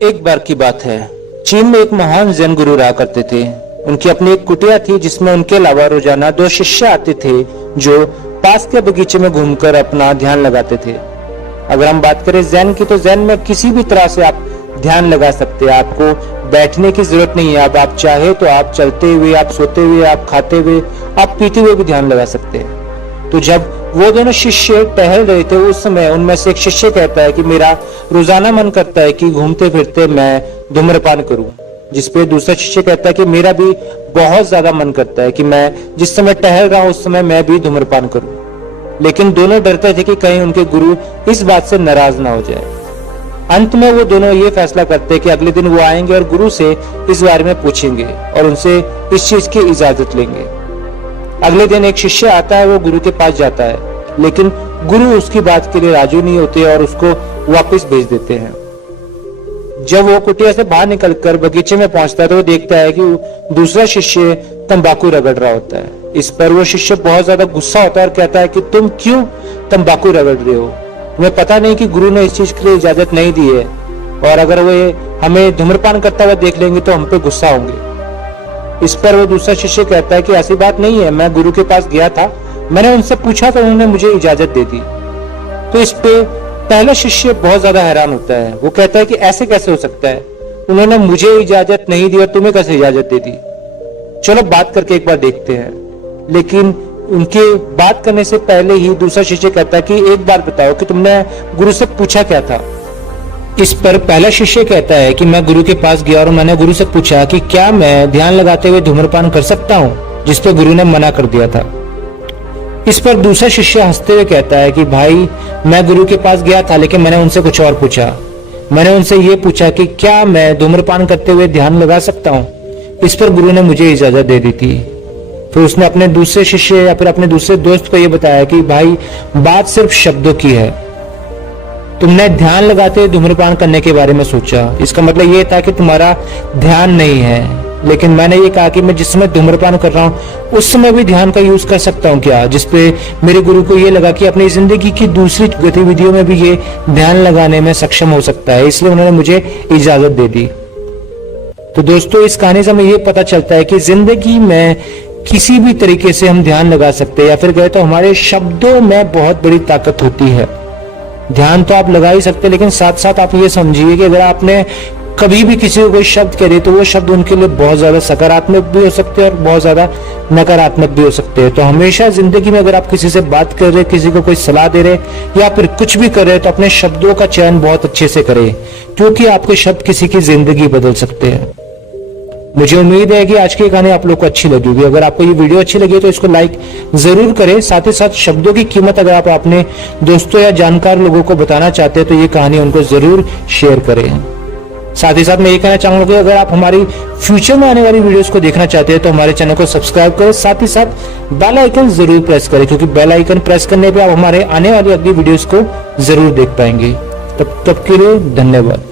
एक बार की बात है, चीन में एक महान जैन गुरु रहा करते थे। उनकी अपनी एक कुटिया थी जिसमें उनके अलावा रोजाना 2 शिष्य आते थे जो पास के बगीचे में घूमकर अपना ध्यान लगाते थे। अगर हम बात करें जैन की, तो जैन में किसी भी तरह से आप ध्यान लगा सकते हैं। आपको बैठने की जरूरत नहीं है। अब आप चाहे तो आप चलते हुए, आप सोते हुए, आप खाते हुए, आप पीते हुए भी ध्यान लगा सकते हैं। तो जब वो दोनों शिष्य टहल रहे थे, उस समय उनमें से एक शिष्य कहता है कि मेरा रोजाना मन करता है कि घूमते फिरते मैं धूम्रपान करूं। जिसपे दूसरा शिष्य कहता है कि मेरा भी बहुत ज्यादा मन करता है कि मैं जिस समय टहल रहा हूं उस समय मैं भी धूम्रपान करूं। लेकिन दोनों डरते थे कि कहीं उनके गुरु इस बात से नाराज ना हो जाए। अंत में वो दोनों ये फैसला करते हैं कि अगले दिन वो आएंगे और गुरु से इस बारे में पूछेंगे और उनसे इस चीज की इजाजत लेंगे। अगले दिन एक शिष्य आता है, वो गुरु के पास जाता है, लेकिन गुरु उसकी बात के लिए राजी नहीं होते और उसको वापस भेज देते हैं। जब वो कुटिया से बाहर निकलकर बगीचे में पहुंचता है तो वो देखता है कि दूसरा शिष्य तंबाकू रगड़ रहा होता है। इस पर वो शिष्य बहुत ज्यादा गुस्सा होता है और कहता है कि तुम क्यों तंबाकू रगड़ रहे हो? तुम्हें पता नहीं कि गुरु ने इस चीज के लिए इजाजत नहीं दी है, और अगर वो हमें धूम्रपान करता हुआ देख लेंगे तो हम पे गुस्सा होंगे। इस पर वो दूसरा शिष्य कहता है कि ऐसी बात नहीं है, मैं गुरु के पास गया था, मैंने उनसे पूछा तो उन्होंने मुझे इजाजत दे दी। तो इस पे पहला शिष्य बहुत ज्यादा हैरान होता है। वो कहता है कि ऐसे कैसे हो सकता है, उन्होंने मुझे इजाजत नहीं दी और तुम्हें कैसे इजाजत दे दी? चलो बात करके एक बार देखते हैं। लेकिन उनके बात करने से पहले ही दूसरा शिष्य कहता है कि एक बार बताओ कि तुमने गुरु से पूछा क्या था? इस पर पहला शिष्य कहता है कि मैं गुरु के पास गया और मैंने गुरु से पूछा कि क्या मैं ध्यान लगाते हुए धूम्रपान कर सकता हूं, जिस पर गुरु ने मना कर दिया था। इस पर दूसरा शिष्य हंसते हुए कहता है कि भाई, मैं गुरु के पास गया था लेकिन मैंने उनसे कुछ और पूछा। मैंने उनसे ये पूछा कि क्या मैं धूम्रपान करते हुए ध्यान लगा सकता हूँ। इस पर गुरु ने मुझे इजाजत दे दी थी। फिर उसने अपने दूसरे शिष्य या फिर अपने दूसरे दोस्त को यह बताया कि भाई, बात सिर्फ शब्दों की है। तुमने ध्यान लगाते हुए धूम्रपान करने के बारे में सोचा, इसका मतलब ये था कि तुम्हारा ध्यान नहीं है। लेकिन मैंने ये कहा कि मैं जिस समय धूम्रपान कर रहा हूँ उस समय भी ध्यान का यूज कर सकता हूँ क्या? जिसपे मेरे गुरु को ये लगा कि अपनी जिंदगी की दूसरी गतिविधियों में भी ये ध्यान लगाने में सक्षम हो सकता है, इसलिए उन्होंने मुझे इजाजत दे दी। तो दोस्तों, इस कहानी से हमें ये पता चलता है कि जिंदगी में किसी भी तरीके से हम ध्यान लगा सकते हैं, या फिर कहे तो हमारे शब्दों में बहुत बड़ी ताकत होती है। ध्यान तो आप लगा ही सकते हैं, लेकिन साथ साथ आप ये समझिए कि अगर आपने कभी भी किसी को कोई शब्द कह दिए तो वो शब्द उनके लिए बहुत ज्यादा सकारात्मक भी हो सकते हैं और बहुत ज्यादा नकारात्मक भी हो सकते हैं। तो हमेशा जिंदगी में अगर आप किसी से बात कर रहे, किसी को कोई सलाह दे रहे या फिर कुछ भी कर रहे, तो अपने शब्दों का चयन बहुत अच्छे से करें, क्योंकि आपके शब्द किसी की जिंदगी बदल सकते हैं। मुझे उम्मीद है कि आज की कहानी आप लोग को अच्छी लगी होगी। अगर आपको ये वीडियो अच्छी लगी तो इसको लाइक जरूर करें। साथ ही साथ शब्दों की कीमत अगर आप अपने दोस्तों या जानकार लोगों को बताना चाहते हैं तो ये कहानी उनको जरूर शेयर करें। साथ ही साथ मैं ये कहना चाहूंगा कि अगर आप हमारी फ्यूचर में आने वाली वीडियोस को देखना चाहते हैं तो हमारे चैनल को सब्सक्राइब करें। साथ ही साथ बेल आइकन जरूर प्रेस करें, क्योंकि बेल आइकन प्रेस करने पे आप हमारे आने वाली अगली वीडियोस को जरूर देख पाएंगे। तब के लिए धन्यवाद।